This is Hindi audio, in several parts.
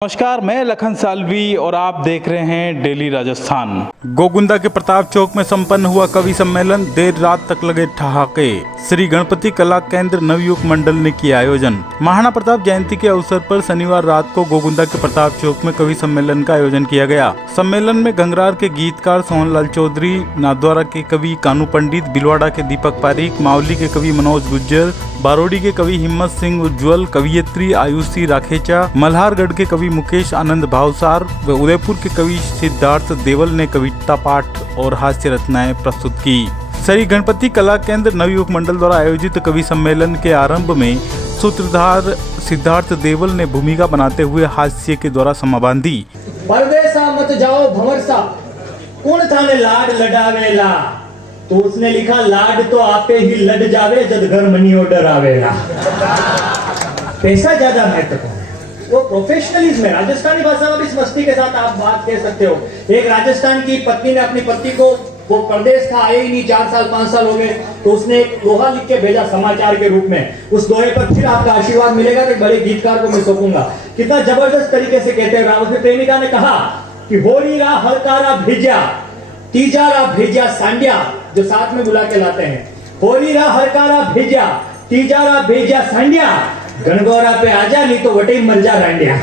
नमस्कार, मैं लखन सालवी और आप देख रहे हैं डेली राजस्थान। गोगुंदा के प्रताप चौक में संपन्न हुआ कवि सम्मेलन। देर रात तक लगे ठहाके। श्री गणपति कला केंद्र नवयुग मंडल ने किया आयोजन। महाराणा प्रताप जयंती के अवसर पर शनिवार रात को गोगुंदा के प्रताप चौक में कवि सम्मेलन का आयोजन किया गया। सम्मेलन में गंगरार के गीतकार सोहनलाल चौधरी, नाथद्वारा के कवि कानू पंडित, बिलवाड़ा के दीपक पारीक, मावली के कवि मनोज गुज्जर, बारोडी के कवि हिम्मत सिंह उज्ज्वल, कवियत्री आयुषी राखेचा, मल्हारगढ़ के कवि मुकेश आनंद भावसार व उदयपुर के कवि सिद्धार्थ देवल ने कविता पाठ और हास्य रचनाएं प्रस्तुत की। श्री गणपति कला केंद्र नवयुग मंडल द्वारा आयोजित कवि सम्मेलन के आरंभ में सूत्रधार सिद्धार्थ देवल ने भूमिका बनाते हुए हास्य के द्वारा समा बांधी। परदेसा मत जाओ भंवरसा, कौन थाने लाड लडावेला, तो उसने लिखा लाड तो आपे ही लड जावे जब घर मनी ऑर्डर आवेला। पैसा ज्यादा महत्वपूर्ण है, वो प्रोफेशनलिज्म है। राजस्थानी भाषा में इस मस्ती के साथ आप बात कह सकते हो। एक राजस्थान की पत्नी ने अपनी पति को, वो प्रदेश था, आए ही नहीं, 4 साल 5 साल हो गए, तो उसने एक दोहा लिख के भेजा समाचार के रूप में। उस दोहे पर फिर आपका आशीर्वाद मिलेगा तो एक बड़े गीतकार को मैं सौंपूंगा। कितना जबरदस्त तरीके से कहते हैं। उसमें प्रेमिका ने कहा कि होली रा हलकारा भेजा, तीजारा भेजा सांडिया, जो साथ में बुला के लाते हैं। होली रा हलकारा भेजा, तीजारा भेजा सांडिया, गणगौरा पे आजा नहीं तो वटे मर जा रांडिया।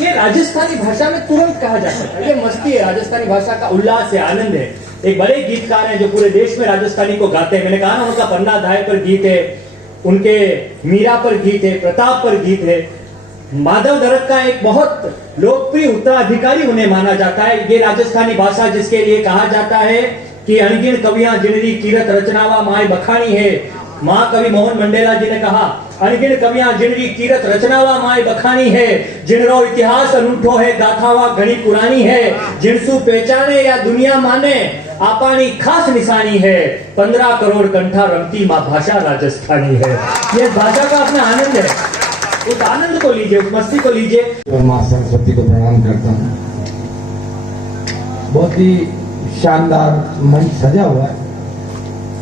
ये राजस्थानी भाषा में तुरंत कहा जा सकता है। ये मस्ती है, राजस्थानी भाषा का उल्लास है, आनंद है। एक बड़े गीतकार हैं जो पूरे देश में राजस्थानी को गाते हैं। मैंने कहा ना, उनका पन्ना धाय पर गीत है, उनके मीरा पर गीत है, प्रताप पर गीत है। माधव दरक का एक बहुत लोकप्रिय उत्तराधिकारी उन्हें माना जाता है। ये राजस्थानी भाषा जिसके लिए कहा जाता है कि अनगिन कवियां जिनरी कीरत रचनावा माय बखानी है। महाकवि मोहन मंडेला जी ने कहा, अनगिन कवियां जिनरी कीरत रचनावा माय बखानी है, जिनरो इतिहास अनूठो है, गाथावा घनी पुरानी है, जिनसु पहचाने या दुनिया माने, आपानी खास निशानी है, 15 करोड़ कंठा रमती माँ भाषा राजस्थानी है। ये भाषा का अपना आनंद है, उस आनंद को लीजिए, उस मस्ती को लीजिए। माँ सरस्वती को प्रणाम करता हूँ। बहुत ही शानदार मंच सजा हुआ है।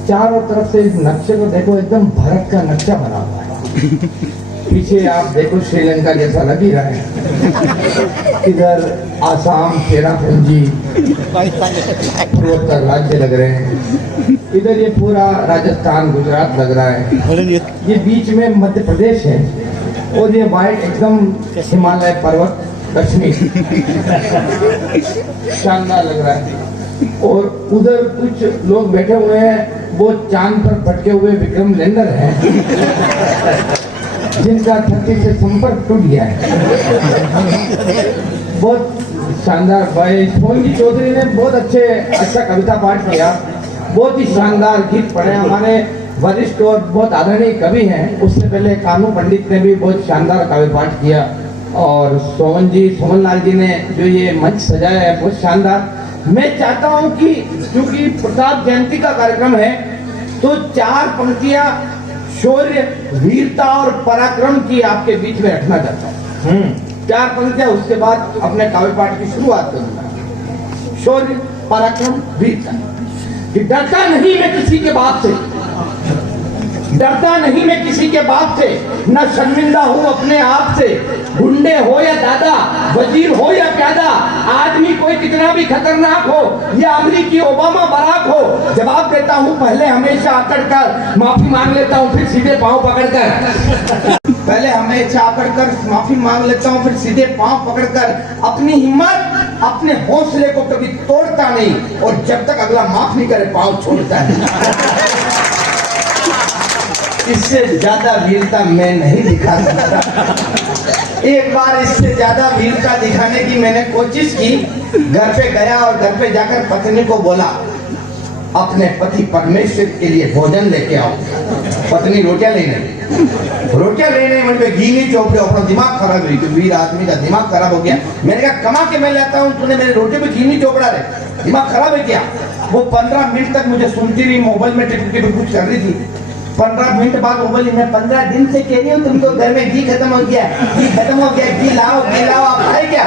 चारों तरफ से इस नक्शे को देखो, एकदम भारत का नक्शा बना हुआ है। पीछे आप देखो श्रीलंका जैसा लग ही रहा है। इधर आसाम, चेरापूंजी, पूर्वोत्तर राज्य लग रहे हैं। इधर ये पूरा राजस्थान, गुजरात लग रहा है। ये बीच में मध्य प्रदेश है और ये वाइट एकदम हिमालय पर्वत कश्मीर, शानदार लग रहा है। और उधर कुछ लोग बैठे हुए हैं, वो चांद पर भटके हुए विक्रम लैंडर हैं, जिनका धरती से संपर्क टूट गया है। बहुत शानदार भाई सोहनजी चौधरी ने बहुत अच्छा कविता पाठ किया, बहुत ही शानदार गीत पढ़े। हमारे वरिष्ठ और बहुत आदरणीय कवि हैं। उससे पहले कानू पंडित ने भी बहुत शानदार काव्य पाठ किया, और सोहनलाल जी ने जो ये मंच सजाया है बहुत शानदार। मैं चाहता हूं कि क्योंकि प्रताप जयंती का कार्यक्रम है, तो 4 पंक्तियां शौर्य, वीरता और पराक्रम की आपके बीच में रखना चाहता हूं। 4 पंक्तियां, उसके बाद अपने काव्य पाठ की शुरुआत करूंगा। शौर्य, पराक्रम, वीरता। कि डरता नहीं मैं किसी के बाप से, डरता नहीं मैं किसी के बाप से, न शर्मिंदा हूँ अपने आप से। गुंडे हो या दादा, वजीर हो या प्यादा, आदमी कोई कितना भी खतरनाक हो या अमेरिकी ओबामा बराक हो, जवाब देता हूँ पहले हमेशा आकड़ कर, माफी मांग लेता हूँ फिर सीधे पांव पकड़कर। पहले हमेशा आकड़ कर माफी मांग लेता हूँ फिर सीधे पांव पकड़कर। अपनी हिम्मत, अपने हौसले को कभी तोड़ता नहीं, और जब तक अगला माफ नहीं करे पांव छोड़ता है। इससे ज्यादा वीरता मैं नहीं दिखा सकता। एक बार इससे ज्यादा वीरता दिखाने की मैंने कोशिश की। घर पे गया और घर पे जाकर पत्नी को बोला, अपने पति परमेश्वर के लिए भोजन लेके आओ। पत्नी रोटियां लेने मुझे घी नहीं चौपड़े, अपना दिमाग खराब हुई, क्योंकि वीर आदमी का दिमाग खराब हो गया। मैंने कहा कमा के मैं लाता हूँ, तूने मेरे रोटी में घी नहीं चौपड़ा रहे, दिमाग खराब है क्या? वो 15 मिनट तक मुझे सुनती रही, मोबाइल में टिप कुछ कर रही थी। 15 मिनट बाद वो बोली, मैं 15 दिन से कह रही हूँ तुमको घर में घी खत्म हो गया, घी लाओ, आप आए क्या?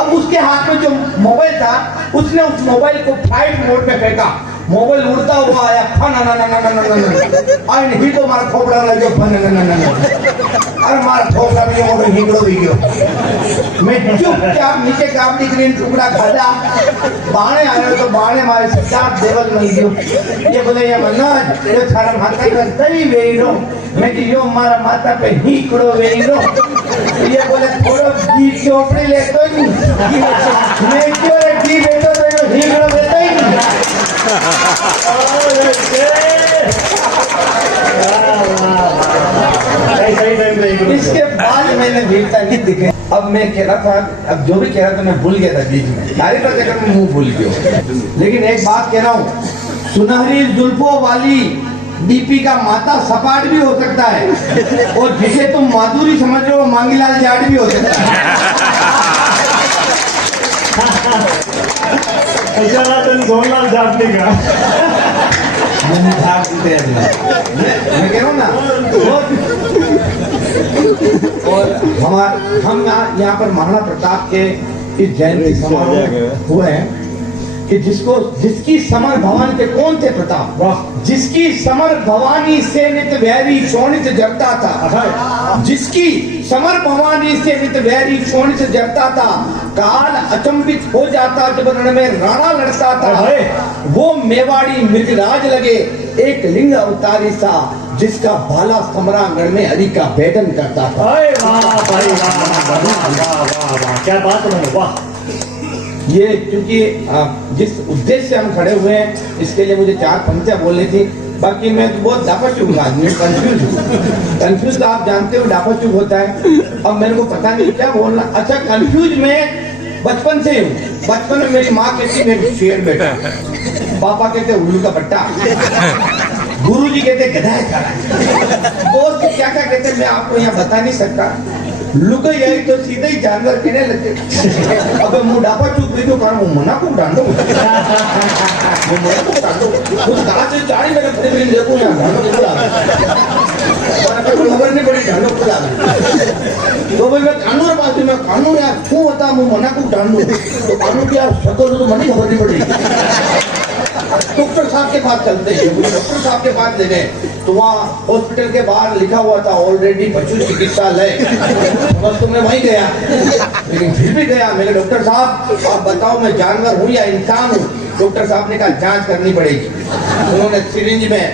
अब उसके हाथ में जो मोबाइल था, उसने उस मोबाइल को फ्लाइट मोड पे फेंका मोबाइल उड़ता हुआ आया, फन ना ना ना ना ना ना आई नहीं तो मारा खोपड़ा लगे, फन ना ना ना ना, अरे मारा खोपड़ा भी वो हिगड़ो भी गयो। मैं चुपचाप नीचे काबली ग्रीन टुकड़ा खादा, बाणे आयो तो बाणे मारे सिद्धार्थ देवल मिल गयो। ये बोले ये मनोज ये थारा माता का दही वेइनो, मैं कि यो मारा माता पे हिगड़ो वेइनो। ये बोले थोड़ो घी चोपड़ी ले तो नहीं, मैं क्यों रे घी बेटो तो यो हिगड़ो बेटा ही नहीं। इसके बाद मैंने देखता नहीं दिखे। अब मैं कह रहा था, अब जो भी कह रहा था मैं भूल गया था बीच में, सारी पर चक्कर में मुंह भूल गया। लेकिन एक बात कह रहा हूँ, सुनहरी जुल्फों वाली डीपी का माता सपाट भी हो सकता है, और जिसे तुम माधुरी समझ रहे हो मांगीलाल जाट भी हो सकता है। सोनलाल जाटने का मैं कह रहा हूँ ना, और हम यहाँ पर महाराणा प्रताप के इस जयंती समारोह हुए हैं कि जिसकी समर भवानी के कौन थे प्रताप, वाह, जिसकी समर भवानी से नित वैरी शोणित जरता था, जिसकी समर भवानी से नित वैरी शोणित जरता था, काल अचंबित हो जाता जब रण में राणा लड़ता था, वो मेवाड़ी मृगराज लगे एक लिंग अवतारी सा, जिसका भाला सम्रांगण में हरि का भेदन करता था। क्या बात है, वाह। ये क्योंकि जिस उद्देश्य से हम खड़े हुए हैं, इसके लिए मुझे 4 पंक्तियां बोलनी थी, बाकी मैं तो बहुत डापाचूक आदमी, कंफ्यूज हूँ। कंफ्यूज तो आप जानते हो डापाचूक होता है, अब मेरे को पता नहीं क्या बोलना। अच्छा, कंफ्यूज मैं बचपन से हूँ। बचपन में मेरी माँ कहती मेरे शेर बेटा, पापा कहते उल्लू का बट्टा, गुरुजी कहते गधा है सारा, दोस्त क्या क्या कहते मैं आपको यहाँ बता नहीं सकता। लुक यही तो सीधे ही जानवर कहने लगे। अब मुंडापा चूक गई तो कारण मना को डांडो, कुछ कहा से जाने मेरे अपने भी देखो यहाँ डांडो खुला, खबर नहीं पड़ी डांडो खुला। तो भाई मैं कानून पास में कानून यार क्यों होता मैं मना को डांडो, तो कानून की यार शक्ल तो मनी खबर नहीं पड़ी। डॉक्टर साहब के पास चलते हैं, डॉक्टर साहब के पास ले गए तो वहाँ हॉस्पिटल के बाहर लिखा हुआ था ऑलरेडी पशु चिकित्सालय, बस तो मैं वहीं गया, लेकिन फिर भी गया। मैंने डॉक्टर साहब आप बताओ मैं जानवर हूँ या इंसान हूँ? डॉक्टर साहब ने कहा जांच करनी पड़ेगी। उन्होंने सिरिंज में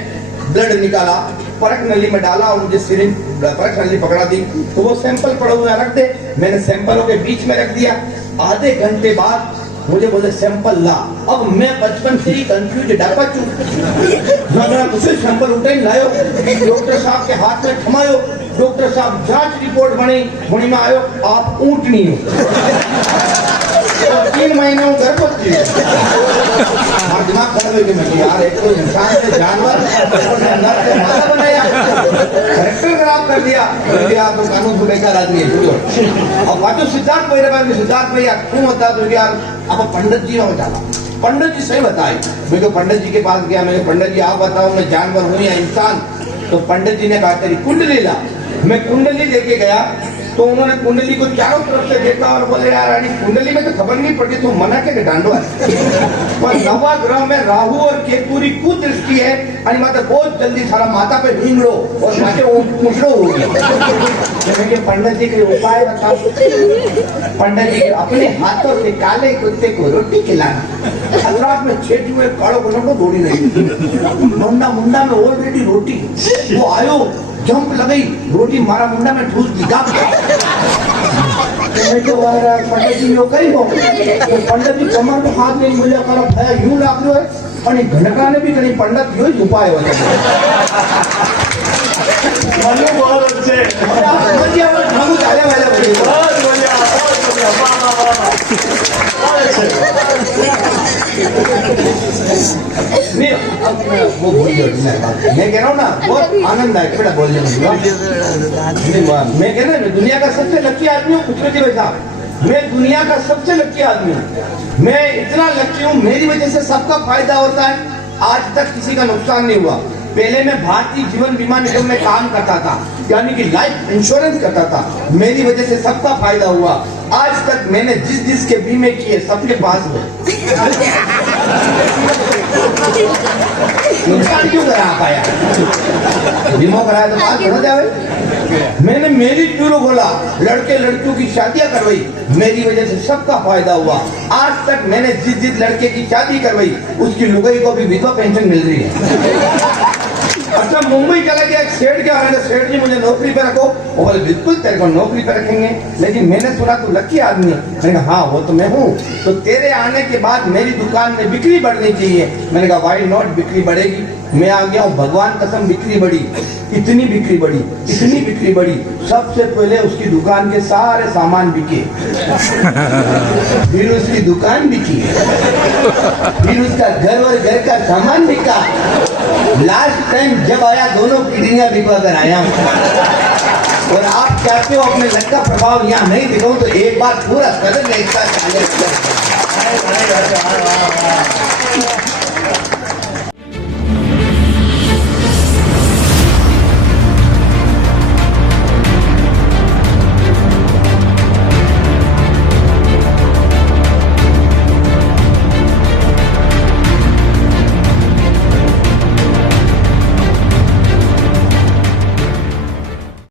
ब्लड निकाला, परख नली में डाला और मुझे सिरिंज परख नली पकड़ा दी, तो वो सैंपल पड़े हुए रख दे, मैंने सैंपलों के बीच में रख दिया। आधे घंटे बाद मुझे बोले सैंपल ला। अब मैं बचपन से ही कंफ्यूज डापा चूक, कुछ सैंपल उठे लायो, डॉक्टर साहब के हाथ में थमायो, डॉक्टर साहब जांच रिपोर्ट बनी में आयो आप ऊँटनी हो, 3 महीने में गर्भवती हो। दिमाग खराब हो गया यार, एक तो इंसान से जानवर नर से मादा बनाया, कैरेक्टर खराब कर दिया। तो कानून को लेकर आदमी है। अब बात सिद्धार्थ भैया क्यों होता तो यार अब पंडित जी ने बताया, पंडित जी सही बताए। मैं तो पंडित जी के पास गया, मैंने पंडित जी आप बताओ मैं जानवर हूँ या इंसान? तो पंडित जी ने कहा तेरी कुंडली ला। मैं कुंडली लेके गया तो उन्होंने कुंडली को चारों तरफ से देखा और बोले यार रानी कुंडली में तो खबर नहीं पड़ती, तो मना के डांडो है। पर नवा ग्रह में राहु और केतु की कुदृष्टि है, अनि माता बहुत जल्दी सारा माता पे ढींगड़ो और माते मुठड़ो होगी। जैसे कि पंडित जी के उपाय बताओ। पंडित जी अपने हाथों से काले कुत्ते को रोटी खिलाना, रात में छेटी हुए काड़ो को दौड़ी रही मुंडा मुंडा में ऑलरेडी रोटी, वो आयो जंप लगाई, रोटी मारा मुंडा में ठूस दी। मैं तो पंडित जी यो कही हो, तो पंडित जी कमर में हाथ नहीं मुझे करो भया यूं लाग रहा है, और घनका ने भी कहीं पंडित यो ही उपाय हो जाए। मनु बहुत अच्छे, बढ़िया मनु चाले वाले बहुत बढ़िया, वाह वाह वाह, वो भूल गया। मैं कह रहा हूँ ना बहुत आनंद आए बेटा बोलने में। मैं कह रहा हूँ दुनिया का सबसे लकी आदमी हूँ, कुछ भाई साहब मैं दुनिया का सबसे लकी आदमी हूँ। मैं इतना लकी हूँ मेरी वजह से सबका फायदा होता है, आज तक किसी का नुकसान नहीं हुआ। पहले मैं भारतीय जीवन बीमा निगम में काम करता था, यानी कि लाइफ इंश्योरेंस करता था, मेरी वजह से सबका फायदा हुआ। आज तक मैंने जिस के बीमे किए सबके पास हुए। नुकसान क्यों करा पाया? बीमा कराया तो बात बढ़ जावे। मैंने मेरी ब्यूरो खोला, लड़के लड़कियों की शादियां करवाई, मेरी वजह से सबका फायदा हुआ। आज तक मैंने जिस लड़के की शादी करवाई उसकी लुगाई को भी विधवा पेंशन मिल रही है। अच्छा, मुंबई चला गया, एक सेठ क्या रहा, सेठ जी मुझे नौकरी पे रखो। वो बोले बिल्कुल तेरे को नौकरी पे रखेंगे, लेकिन मैंने सुना तू लकी आदमी है। मैंने कहा हाँ वो तो मैं हूँ, तो तेरे आने के बाद मेरी दुकान में बिक्री बढ़नी चाहिए। मैंने कहा व्हाई नॉट, बिक्री बढ़ेगी। मैं आ गया हूँ, भगवान कसम बिक्री बढ़ी, इतनी बिक्री बढ़ी, इतनी बिक्री बढ़ी। सबसे पहले उसकी दुकान के सारे सामान बिके, फिर उसकी दुकान बिकी, फिर उसका घर और घर का सामान बिका। लास्ट टाइम जब आया दोनों किडनियां बिकवा कर आया हूं। और आप चाहते हो अपने लक का प्रभाव यहाँ नहीं दिखाऊं तो एक बार पूरा सदन एक साथ